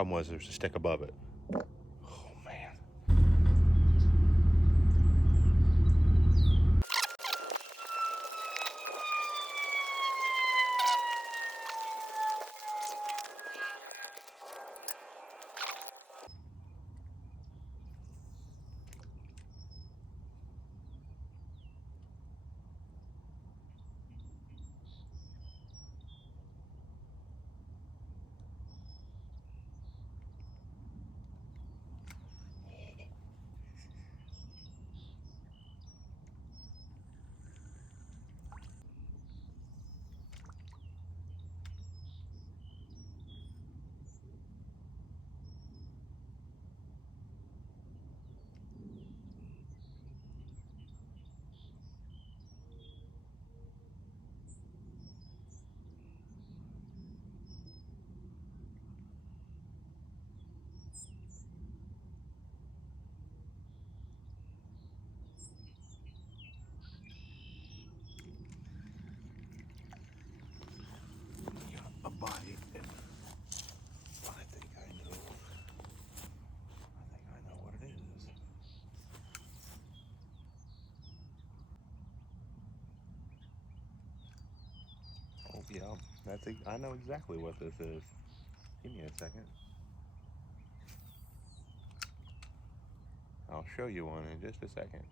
Problem was there's a stick above it. Oh man. A bite. I think I know what it is. Oh yeah, I know exactly what this is. Give me a second. I'll show you one in just a second.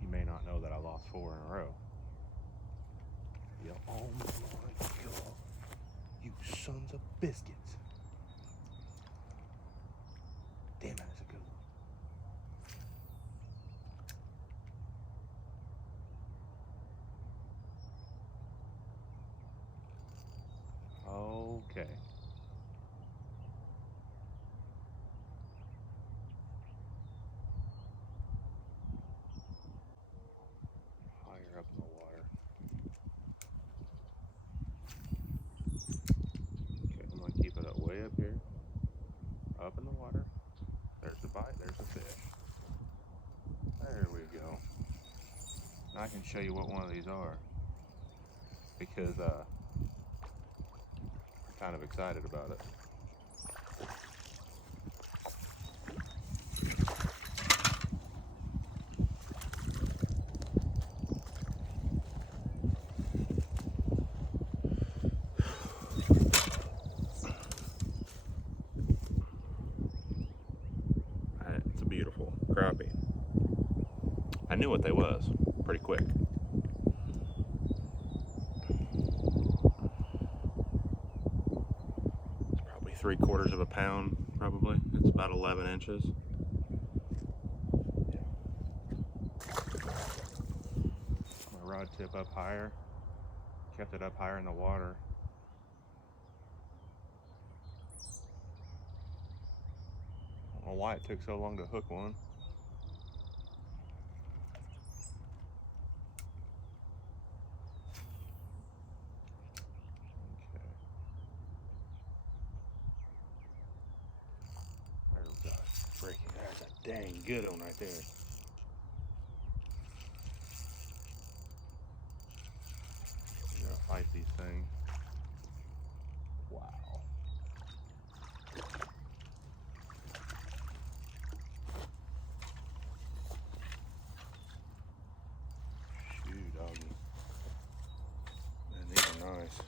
You may not know that I lost 4 in a row. Yeah, oh my god. You sons of biscuits. Damn, that's a good one. Okay. Higher up in the water. Okay, I'm gonna keep it up way up here. Up in the water. There's the bite, there's the fish. There we go. Now I can show you what one of these are. Because I'm kind of excited about it. It's a beautiful crappie. I knew what they was pretty quick. It's probably 3/4 of a pound, probably. It's about 11 inches. My rod tip up higher, kept it up higher in the water. I don't know why it took so long to hook one. Breaking. That's a dang good one right there. I'm gonna fight these things. Wow. Shoot, doggy. Man, these are nice.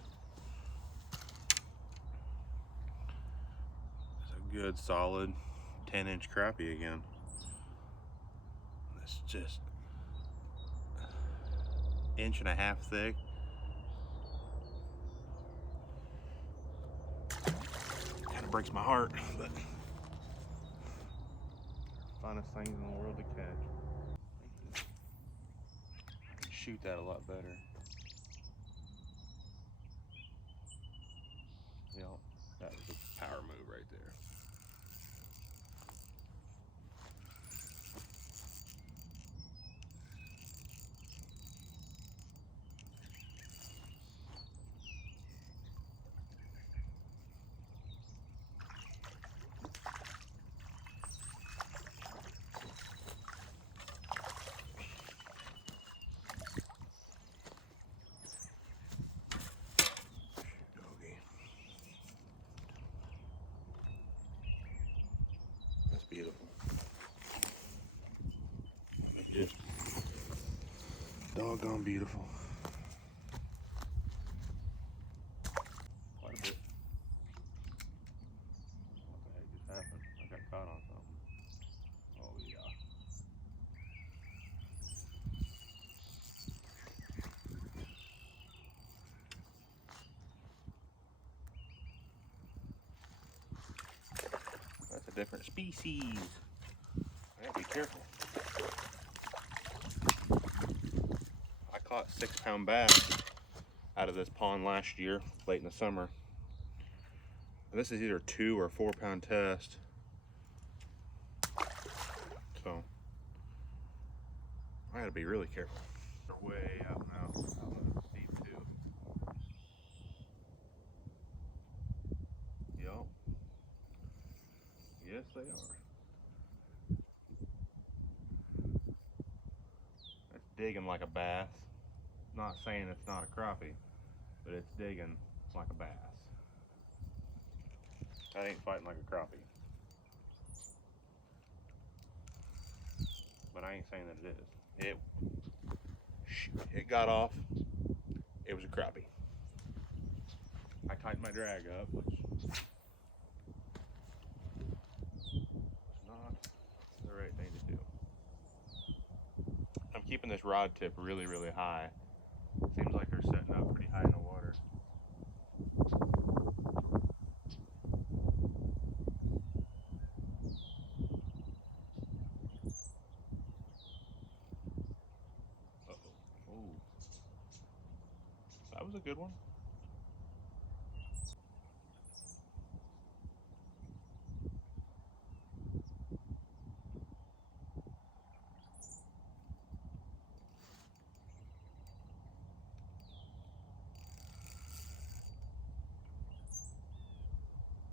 It's a good solid 10-inch crappie again. It's just 1.5 inches thick. Kind of breaks my heart, but funnest things in the world to catch. I can shoot that a lot better. You know, that was a power move right there. beautiful. Just doggone beautiful. Quite a bit. What the heck just happened? I got caught on something. Oh yeah. That's a different species. I gotta be careful. I caught 6-pound bass out of this pond last year, late in the summer. This is either 2 or 4-pound test. So I gotta be really careful. They're way out now, out in the deep too. Yup. Yes, they are. It's digging like a bass. Not saying it's not a crappie, but it's digging like a bass. That ain't fighting like a crappie. But I ain't saying that it is. It got off. It was a crappie. I tightened my drag up, which is not the right thing to do. I'm keeping this rod tip really, really high. Seems like they're setting up pretty high in the water. Uh-oh. Ooh. That was a good one.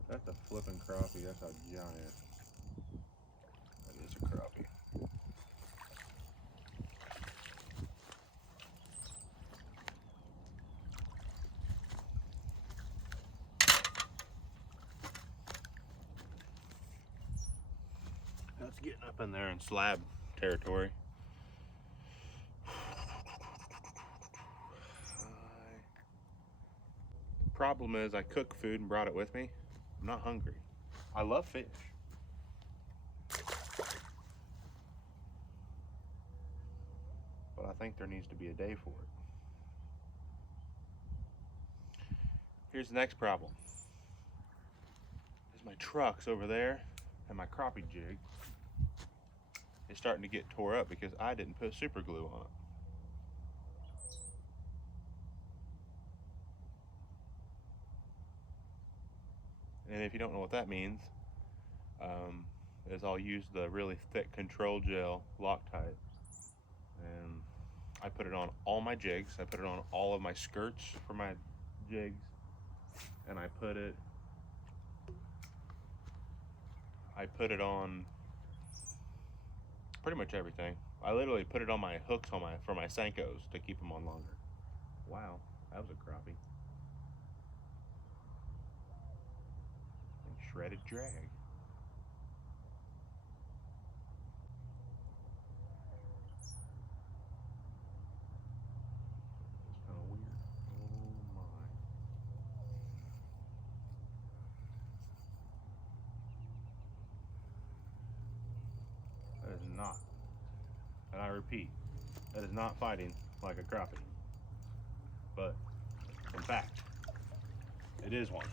That's a flipping crappie. That's a giant. That is a crappie. That's getting up in there in slab territory. The problem is I cooked food and brought it with me. I'm not hungry. I love fish. But I think there needs to be a day for it. Here's the next problem. Is my truck's over there and my crappie jig is starting to get tore up because I didn't put super glue on it. And if you don't know what that means, is I'll use the really thick control gel Loctite, and I put it on all my jigs. I put it on all of my skirts for my jigs, and I put it on pretty much everything. I literally put it on my hooks for my Senkos to keep them on longer. Wow, that was a crappie. And shredded drag. It's kind of weird. Oh my. That is not, and I repeat, that is not fighting like a crappie. But, in fact, it is one.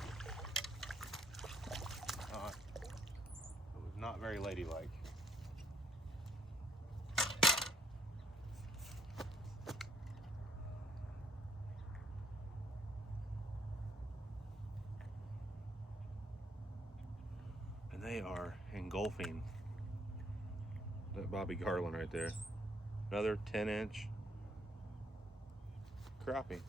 It was not very ladylike. And they are engulfing that Bobby Garland right there. Another 10-inch crappie.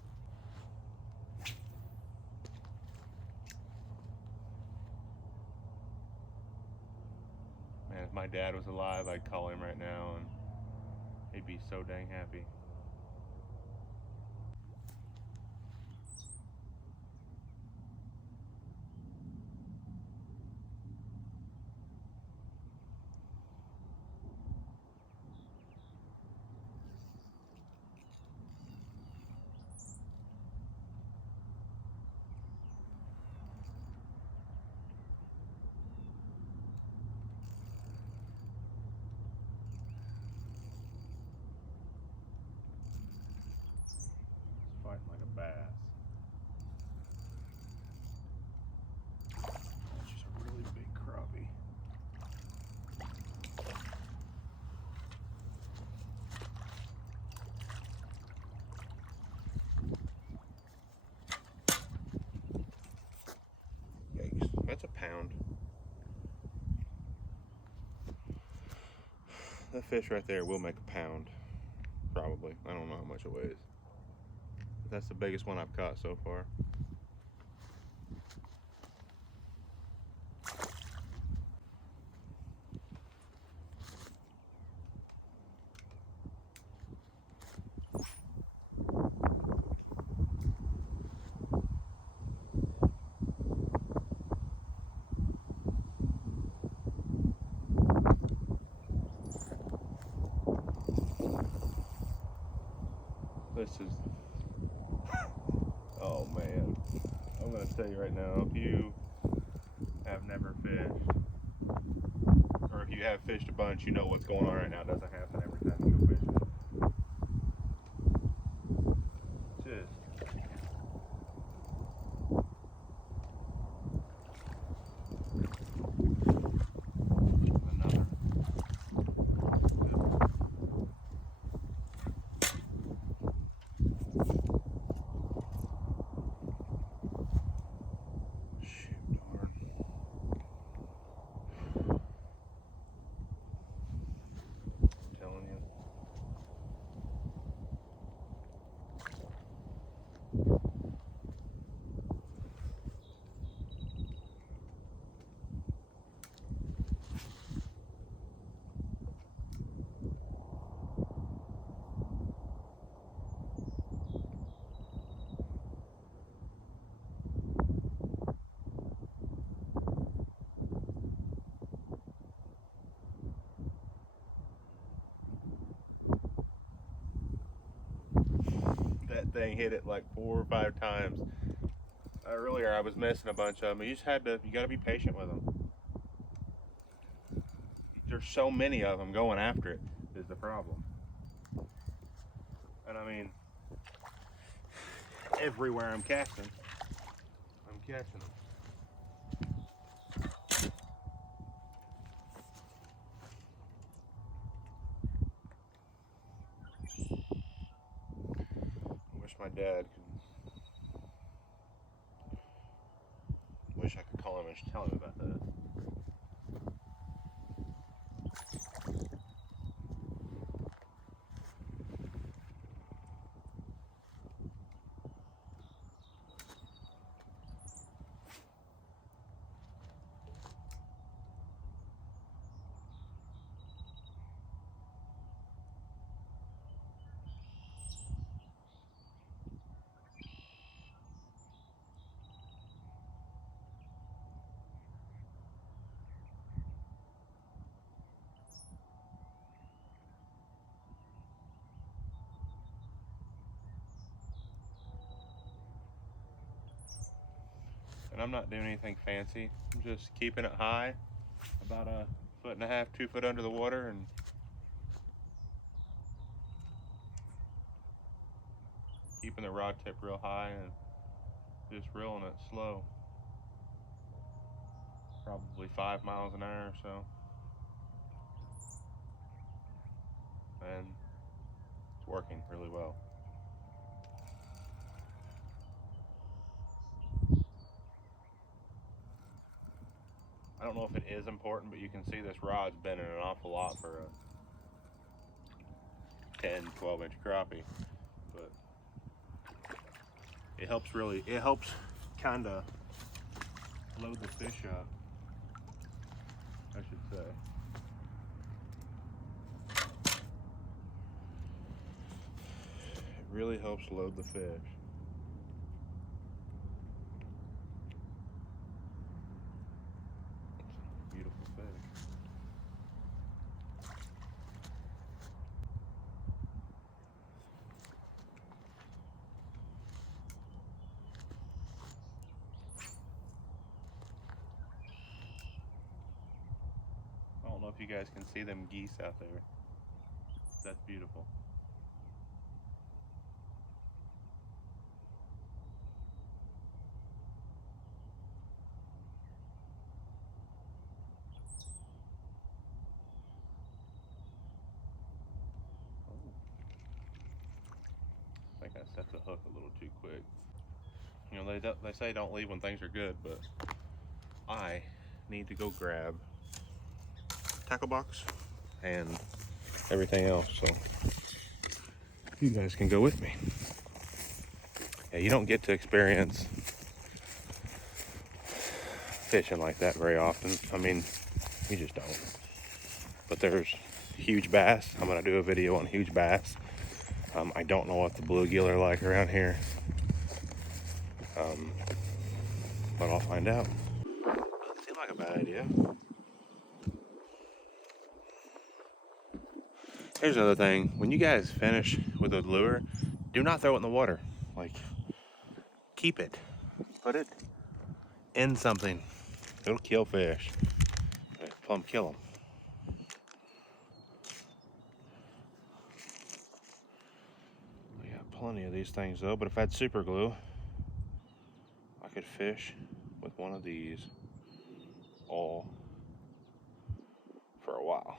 Man, if my dad was alive, I'd call him right now and he'd be so dang happy. That fish right there will make a pound, probably. I don't know how much it weighs. But that's the biggest one I've caught so far. This is, oh man, I'm gonna tell you right now, if you have never fished, or if you have fished a bunch, you know what's going on right now. It doesn't happen every time you go fishing. Just another. Shoot, darn. I'm telling you. That thing hit it like 4 or 5 times. Earlier I was missing a bunch of them. You gotta be patient with them. There's so many of them going after it is the problem. And I mean, everywhere I'm casting, I'm catching them. I wish my dad could. Wish I could call him and tell him about that. And I'm not doing anything fancy. I'm just keeping it high, about 1.5 feet, 2 foot under the water, and keeping the rod tip real high and just reeling it slow. Probably 5 miles an hour or so. And it's working really well. I don't know if it is important, but you can see this rod's bending an awful lot for a 10, 12-inch crappie. But it helps kind of load the fish up, I should say. It really helps load the fish. Beautiful fish. I don't know if you guys can see them geese out there. That's beautiful. I think I set the hook a little too quick. You know, they say don't leave when things are good, but I need to go grab a tackle box and everything else. So you guys can go with me. Yeah, you don't get to experience fishing like that very often. I mean, you just don't. But there's huge bass. I'm gonna do a video on huge bass. I don't know what the bluegill are like around here, but I'll find out. Doesn't seem like a bad idea. Here's another thing. When you guys finish with a lure, do not throw it in the water. Like, keep it. Put it in something. It'll kill fish. Plumb kill them. We got plenty of these things though, but if I had super glue, I could fish with one of these all for a while.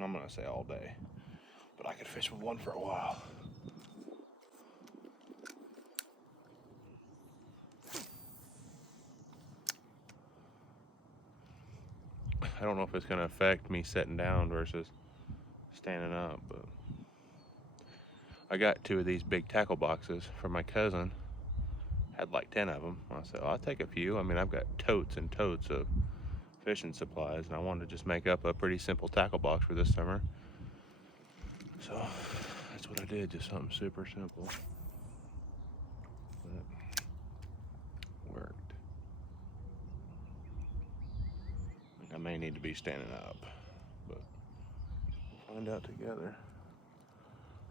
I'm gonna say all day, but I could fish with one for a while. I don't know if it's gonna affect me sitting down versus standing up, but I got 2 of these big tackle boxes from my cousin. Had like 10 of them. I said, well, I'll take a few. I mean, I've got totes and totes of fishing supplies, and I wanted to just make up a pretty simple tackle box for this summer. So that's what I did, just something super simple. But it worked. I think I may need to be standing up, but we'll find out together.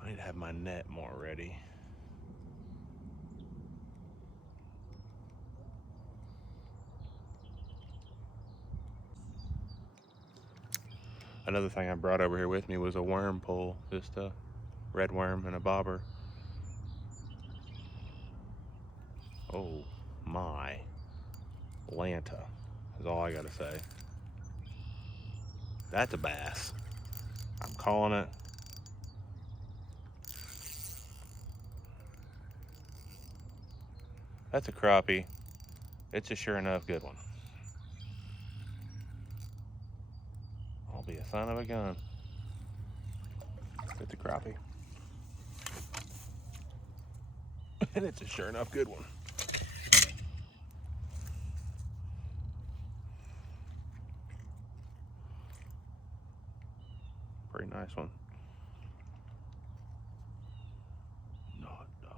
I need to have my net more ready. Another thing I brought over here with me was a worm pole, just a red worm and a bobber. Oh my Lanta is all I gotta say. That's a bass. I'm calling it. That's a crappie. It's a sure enough good one. I'll be a son of a gun. It's a crappie. And it's a sure enough good one. Pretty nice one. Not dog.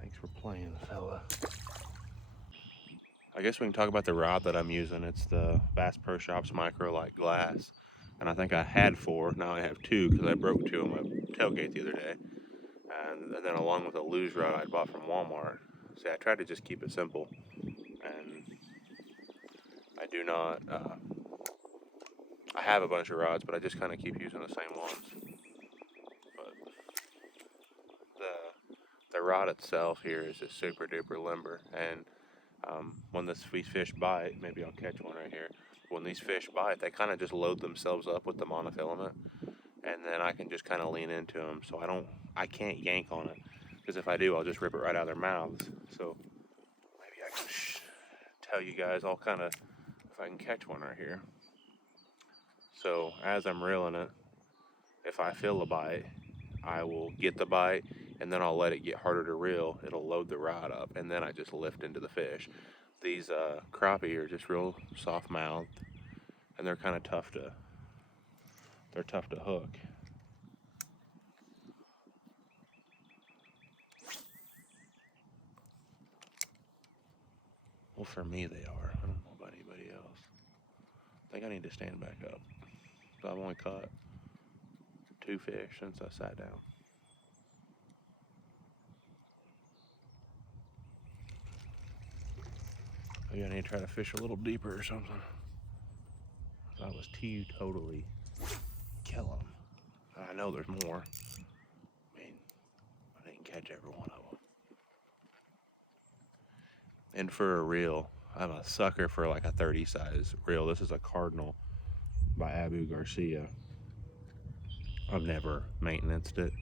Thanks for playing, fella. I guess we can talk about the rod that I'm using. It's the Bass Pro Shops Micro Light Glass. And I think I had 4, now I have 2 because I broke 2 on my tailgate the other day. And then along with a luge rod I bought from Walmart. See, I tried to just keep it simple. And I do not, I have a bunch of rods, but I just kind of keep using the same ones. But the rod itself here is just super duper limber. And when these fish bite, maybe I'll catch one right here. When these fish bite, they kind of just load themselves up with the monofilament, and then I can just kind of lean into them. So I can't yank on it, because if I do, I'll just rip it right out of their mouths. So maybe I can tell you guys all kind of if I can catch one right here. So as I'm reeling it, if I feel a bite, I will get the bite, and then I'll let it get harder to reel. It'll load the rod up, and then I just lift into the fish. These crappie are just real soft mouthed, and they're kind of tough to hook. Well, for me they are. I don't know about anybody else. I think I need to stand back up. So I've only caught 2 fish since I sat down. Maybe I need to try to fish a little deeper or something. That was totally killing them. I know there's more. I mean, I didn't catch every one of them. And for a reel, I'm a sucker for like a 30 size reel. This is a Cardinal by Abu Garcia. I've never maintained it.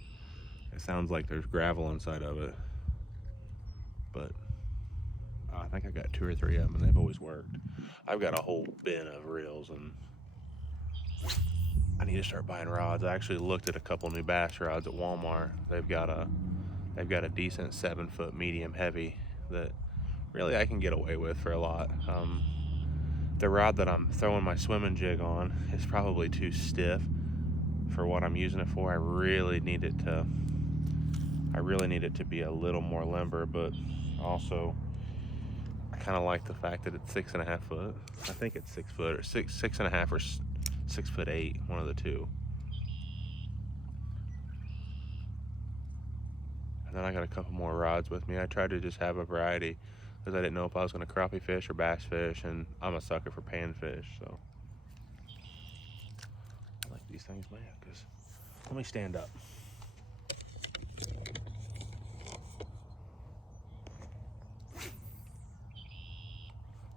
It sounds like there's gravel inside of it, but I think I got 2 or 3 of them, and they've always worked. I've got a whole bin of reels, and I need to start buying rods. I actually looked at a couple new bass rods at Walmart. They've got a decent 7 foot medium heavy that really I can get away with for a lot. The rod that I'm throwing my swimming jig on is probably too stiff for what I'm using it for. I really need it to be a little more limber, but also I kind of like the fact that it's 6.5 foot. I think it's 6 foot or 6.5 or 6'8", one of the two. And then I got a couple more rods with me. I tried to just have a variety because I didn't know if I was going to crappie fish or bass fish, and I'm a sucker for panfish, so I like these things, man. Because let me stand up.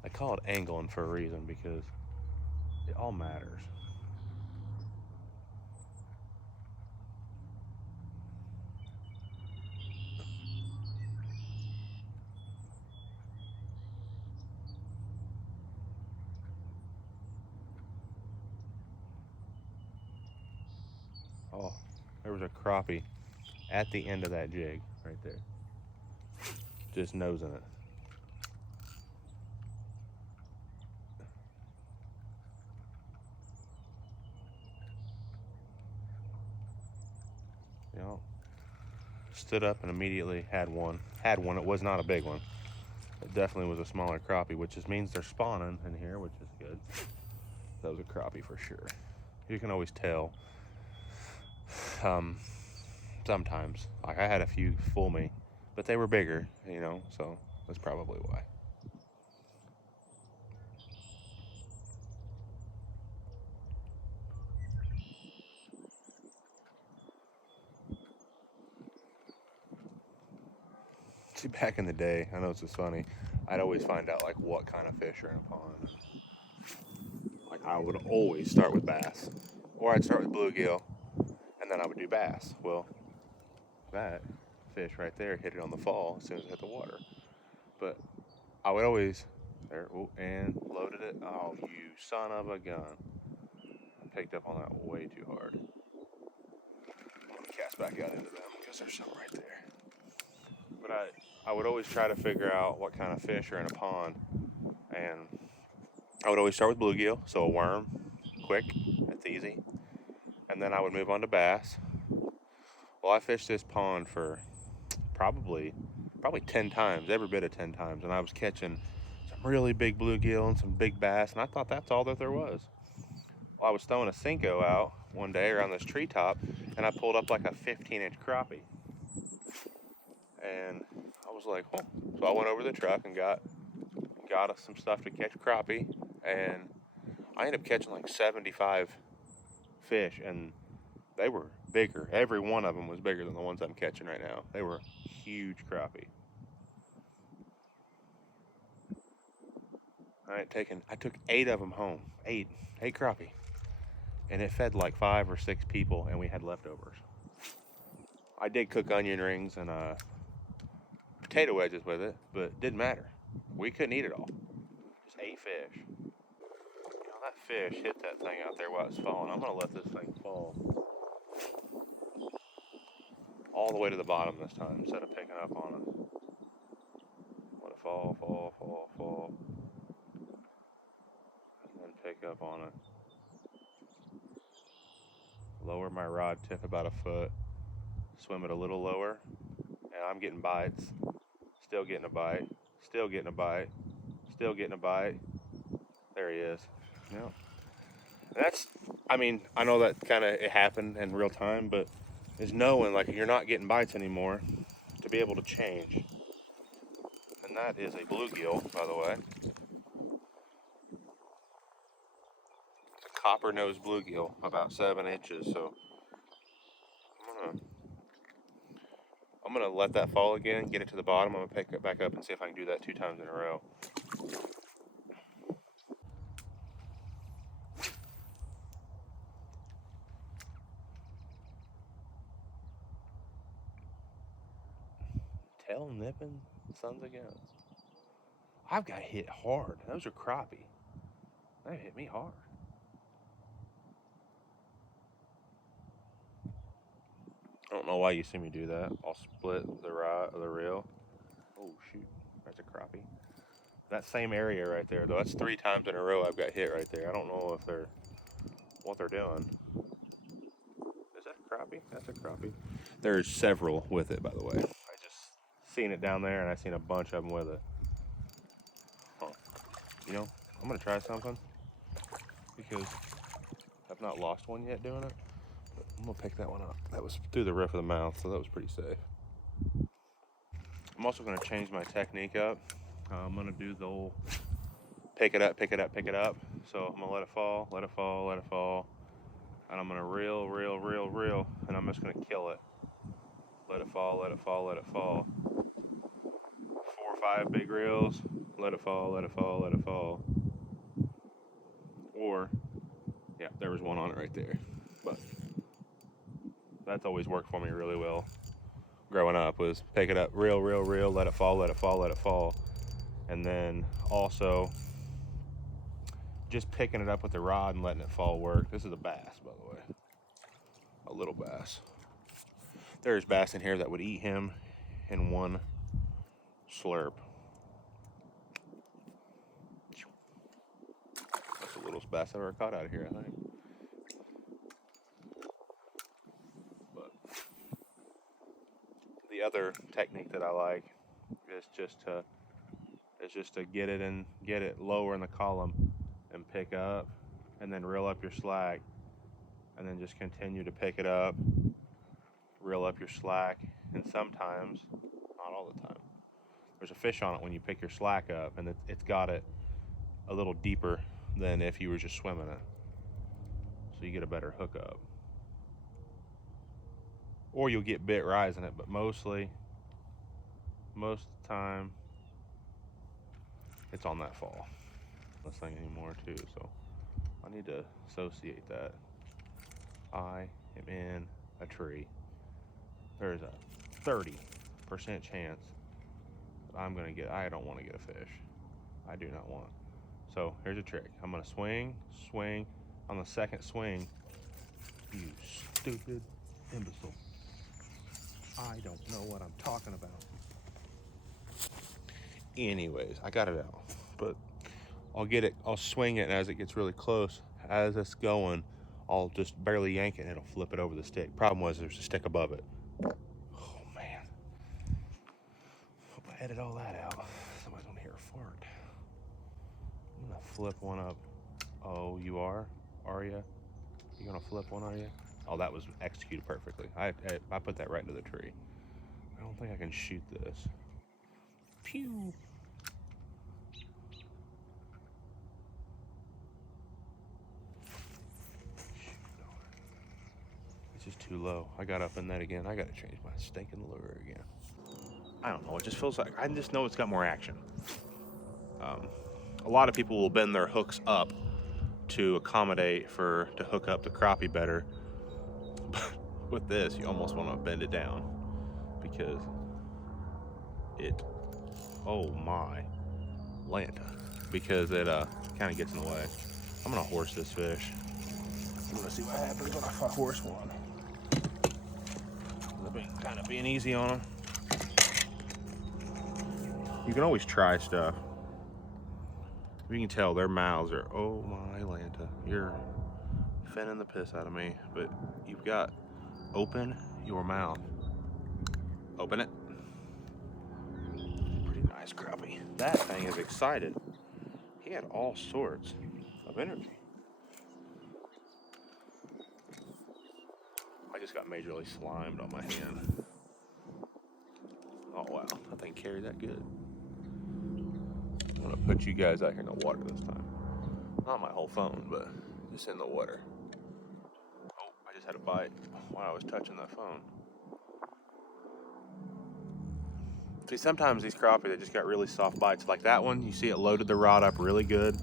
I call it angling for a reason because it all matters. Oh, there was a crappie at the end of that jig right there, just nosing it. You know, stood up and immediately had one. Had one. It was not a big one. It definitely was a smaller crappie, which just means they're spawning in here, which is good. That was a crappie for sure. You can always tell. Um, Sometimes, like I had a few fool me, but they were bigger, so that's probably why. See, back in the day, I know this is funny, I'd always find out like what kind of fish are in a pond. Like I would always start with bass, or I'd start with bluegill, and then I would do bass. Well, that fish right there hit it on the fall as soon as it hit the water. But I would always there and loaded it. Oh, you son of a gun! I picked up on that way too hard. I'm gonna cast back out into them because there's some right there. But I would always try to figure out what kind of fish are in a pond, and I would always start with bluegill, so a worm, quick, that's easy, and then I would move on to bass. Well, I fished this pond for probably 10 times, every bit of 10 times, and I was catching some really big bluegill and some big bass, and I thought that's all that there was. Well, I was throwing a Cinco out one day around this treetop, and I pulled up like a 15-inch crappie. And I was like, oh. So I went over to the truck and got us some stuff to catch crappie, and I ended up catching like 75 fish, and they were bigger. Every one of them was bigger than the ones I'm catching right now. They were huge crappie. I took 8 of them home. Eight crappie, and it fed like 5 or 6 people, and we had leftovers. I did cook onion rings and potato wedges with it, but it didn't matter. We couldn't eat it all. Just 8 fish. That fish hit that thing out there while it's falling. I'm gonna let this thing fall all the way to the bottom this time instead of picking up on it. Let it fall, and then pick up on it. Lower my rod tip about a foot, swim it a little lower, and I'm getting bites. Still getting a bite. Still getting a bite. Still getting a bite. There he is. Yep. I know that kind of it happened in real time, but is knowing like you're not getting bites anymore to be able to change. And that is a bluegill, by the way. It's a copper nosed bluegill, about 7 inches. So I'm gonna let that fall again, get it to the bottom. I'm gonna pick it back up and see if I can do that 2 times in a row. Tail nipping sons of guns. I've got hit hard. Those are crappie. They hit me hard. I don't know why you see me do that. I'll split the rod of the reel. Oh shoot, that's a crappie. That same area right there, though. That's 3 times in a row I've got hit right there. I don't know if they're what they're doing. Is that a crappie? That's a crappie. There's several with it, by the way. I just seen it down there, and I seen a bunch of them with it. Huh. You know, I'm gonna try something because I've not lost one yet doing it. But I'm gonna pick that one up. That was through the roof of the mouth, so that was pretty safe. I'm also gonna change my technique up. I'm gonna do the old pick it up, pick it up, pick it up. So I'm gonna let it fall, let it fall, let it fall. And I'm gonna reel, reel, reel, reel, and I'm just gonna kill it. Let it fall, let it fall, let it fall. 4 or 5 big reels, let it fall, let it fall, let it fall. Or, yeah, there was one on it right there. But that's always worked for me really well. Growing up was pick it up, reel, reel, reel, let it fall, let it fall, let it fall. And then also just picking it up with the rod and letting it fall work. This is a bass, by the way. A little bass. There's bass in here that would eat him in one slurp. That's the littlest bass I've ever caught out of here, I think. But the other technique that I like is just to get it lower in the column and pick up, and then reel up your slack, and then just continue to pick it up, reel up your slack, and sometimes, not all the time, there's a fish on it when you pick your slack up, and it's got it a little deeper than if you were just swimming it, so you get a better hookup. Or you'll get bit rising it, but most of the time, it's on that fall. This thing anymore too, so I need to associate that. I am in a tree. There's a 30% chance that I don't want to get a fish. I do not want. So here's a trick. I'm gonna swing. On the second swing, you stupid imbecile. I don't know what I'm talking about. Anyways, I got it out, but I'll swing it, and as it gets really close, as it's going, I'll just barely yank it and it'll flip it over the stick. Problem was there's a stick above it. Oh man. Hope I edit all that out. Somebody don't hear a fart. I'm gonna flip one up. Oh, you are? Are you? You gonna flip one, are you? Oh, that was executed perfectly. I put that right into the tree. I don't think I can shoot this. Pew! It's just too low. I got up in that again. I gotta change my stinking lure again. I don't know. It just feels like I just know it's got more action. A lot of people will bend their hooks up to accommodate to hook up the crappie better. But with this, you almost want to bend it down because oh my, Lanta, because it kind of gets in the way. I'm gonna horse this fish. I'm gonna see what happens when I horse one. I've been kind of being easy on them. You can always try stuff. You can tell their mouths are, oh my Lanta, you're finning the piss out of me. But you've got, open your mouth. Open it. Pretty nice crappie. That thing is excited. He had all sorts of energy. I just got majorly slimed on my hand. Oh wow, that thing carried that good. I'm gonna put you guys out here in the water this time. Not my whole phone, but just in the water. Oh, I just had a bite while I was touching that phone. See, sometimes these crappie, they just got really soft bites. Like that one, you see it loaded the rod up really good.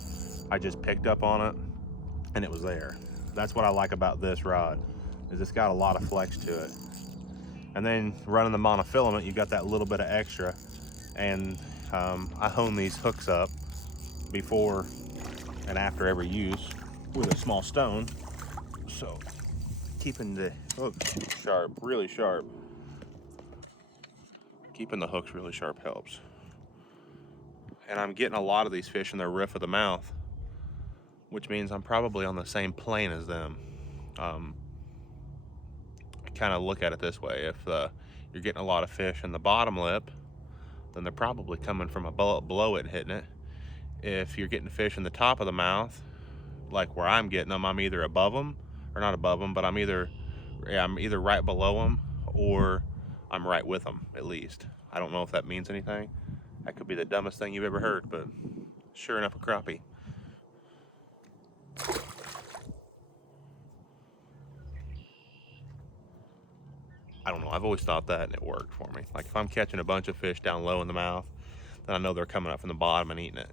I just picked up on it, and it was there. That's what I like about this rod, is it's got a lot of flex to it. And then running the monofilament, you got that little bit of extra. And I hone these hooks up before and after every use with a small stone. So keeping the hooks sharp, really sharp. Keeping the hooks really sharp helps. And I'm getting a lot of these fish in the roof of the mouth, which means I'm probably on the same plane as them. I kind of look at it this way. If you're getting a lot of fish in the bottom lip, then they're probably coming from below it and hitting it. If you're getting fish in the top of the mouth, like where I'm getting them, I'm either above them, or not above them, but I'm either right below them, or I'm right with them, at least. I don't know if that means anything. That could be the dumbest thing you've ever heard, but sure enough, a crappie. I don't know. I've always thought that, and it worked for me. Like if I'm catching a bunch of fish down low in the mouth, then I know they're coming up from the bottom and eating it.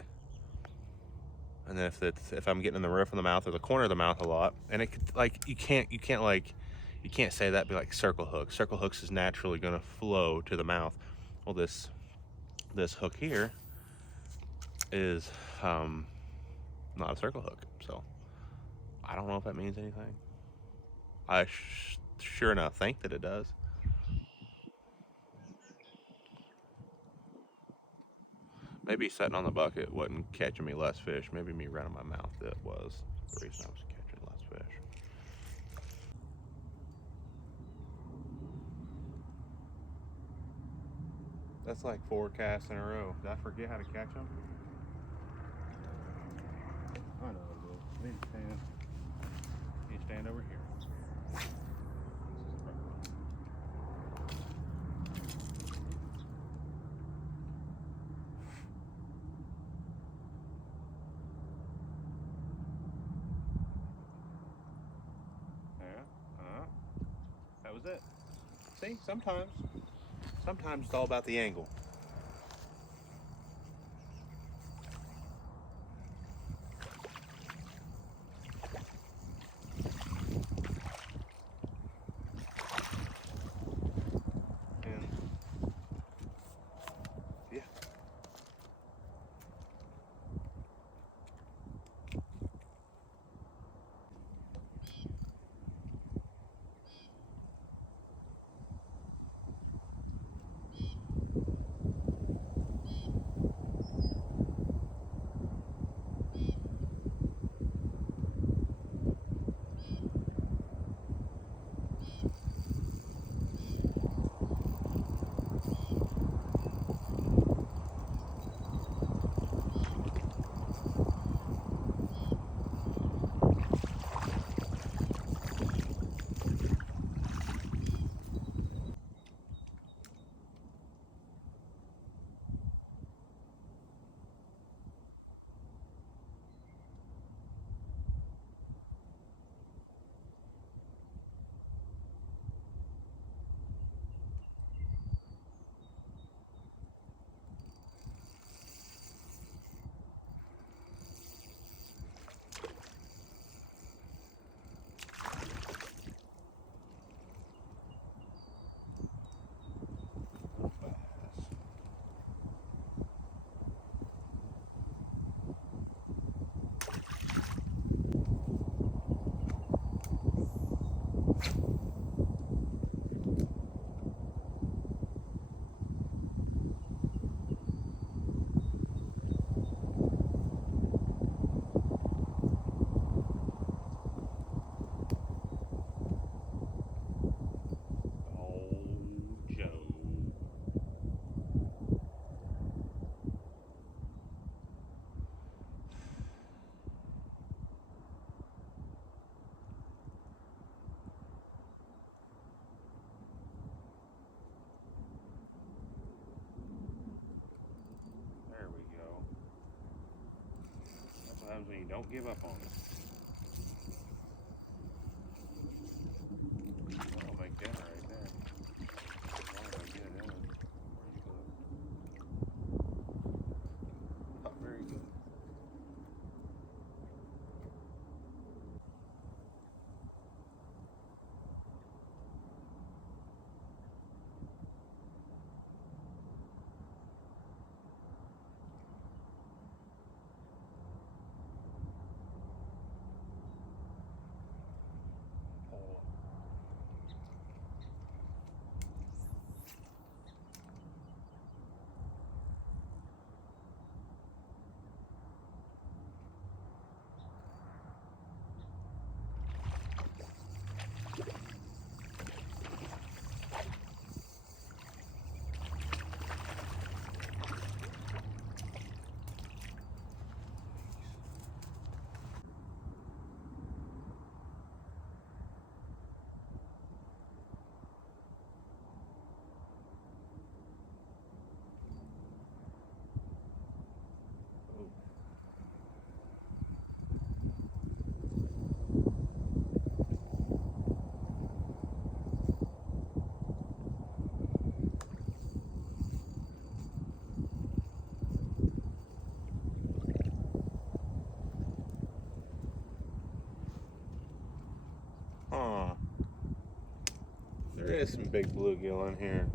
And then if I'm getting in the roof of the mouth or the corner of the mouth a lot, and it could, like you can't say that, be like circle hooks. Circle hooks is naturally going to flow to the mouth. Well, this hook here is not a circle hook, so I don't know if that means anything. I sure enough think that it does. Maybe sitting on the bucket wasn't catching me less fish. Maybe me running my mouth that was the reason I was catching less fish. That's like 4 casts in a row. Did I forget how to catch them? I know I need to stand over here. That was it. See, sometimes it's all about the angle. And yeah. Sometimes when you don't give up on it. That'll make dinner right there. As long as I get it in. Pretty good. Not very good. There's some big bluegill in here.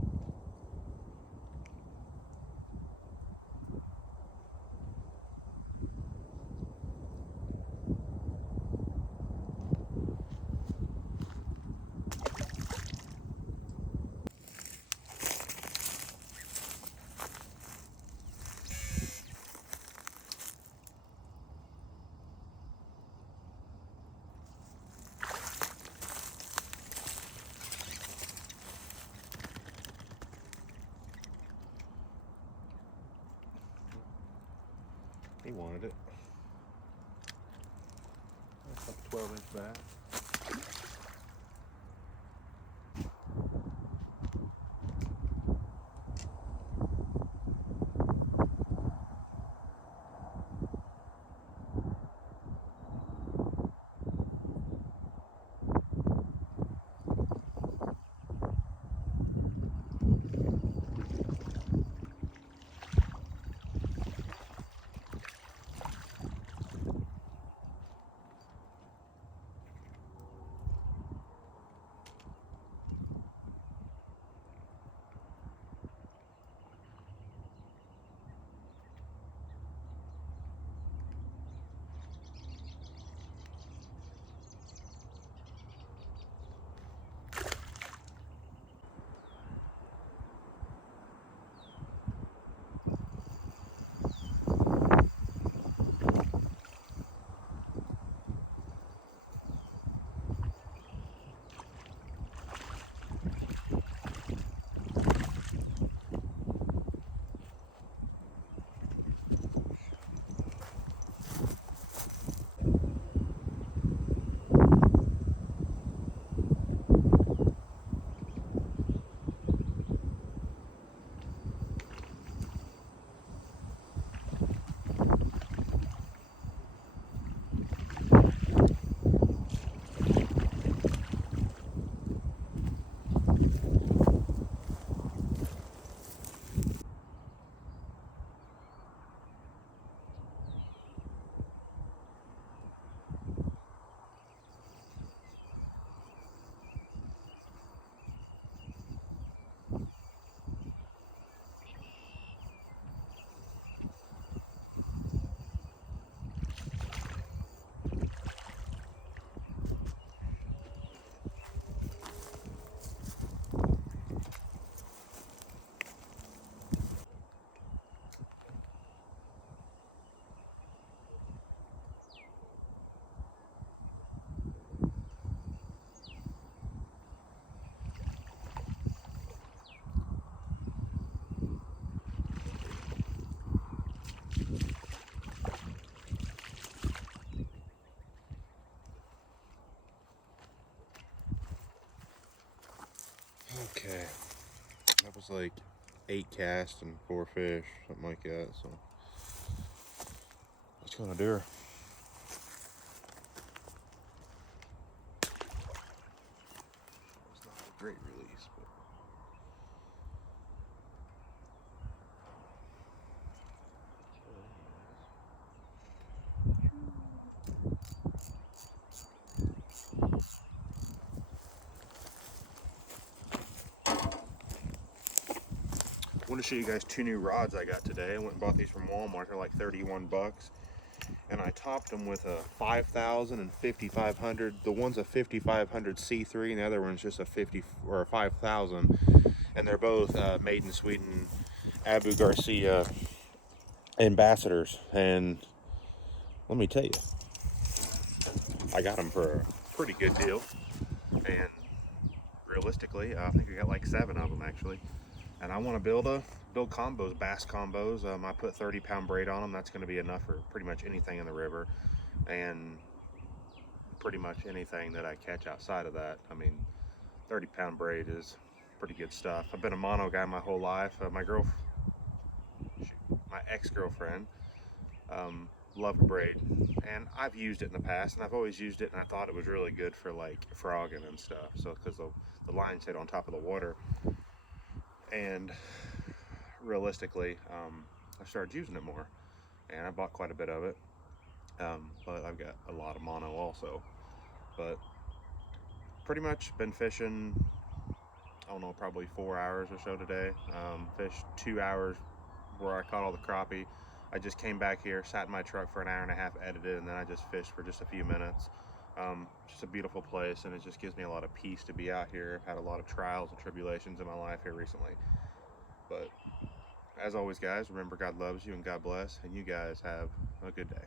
He wanted it. That's like 12-inch bass. Okay, that was like 8 casts and 4 fish, something like that. So what's gonna do her? It's not a great release, but I want to show you guys 2 new rods I got today. I went and bought these from Walmart. They're like 31 bucks. And I topped them with a 5,000 and 5,500. The one's a 5,500 C3 and the other one's just a 50 or a 5,000. And they're both made in Sweden, Abu Garcia ambassadors. And let me tell you, I got them for a pretty good deal. And realistically, I think I got like 7 of them actually. And I want to build combos, bass combos. I put 30-pound braid on them. That's going to be enough for pretty much anything in the river, and pretty much anything that I catch outside of that. I mean, 30-pound braid is pretty good stuff. I've been a mono guy my whole life. My ex-girlfriend, loved braid, and I've used it in the past, and I've always used it, and I thought it was really good for like frogging and stuff. So because the line sit on top of the water, and realistically, I started using it more, and I bought quite a bit of it. But I've got a lot of mono also. But pretty much been fishing I don't know, probably 4 hours or so today. Fished 2 hours where I caught all the crappie. I just came back here, sat in my truck for an hour and a half, edited, and then I just fished for just a few minutes. Just a beautiful place, and it just gives me a lot of peace to be out here. I've had a lot of trials and tribulations in my life here recently. But as always, guys, remember God loves you and God bless, and you guys have a good day.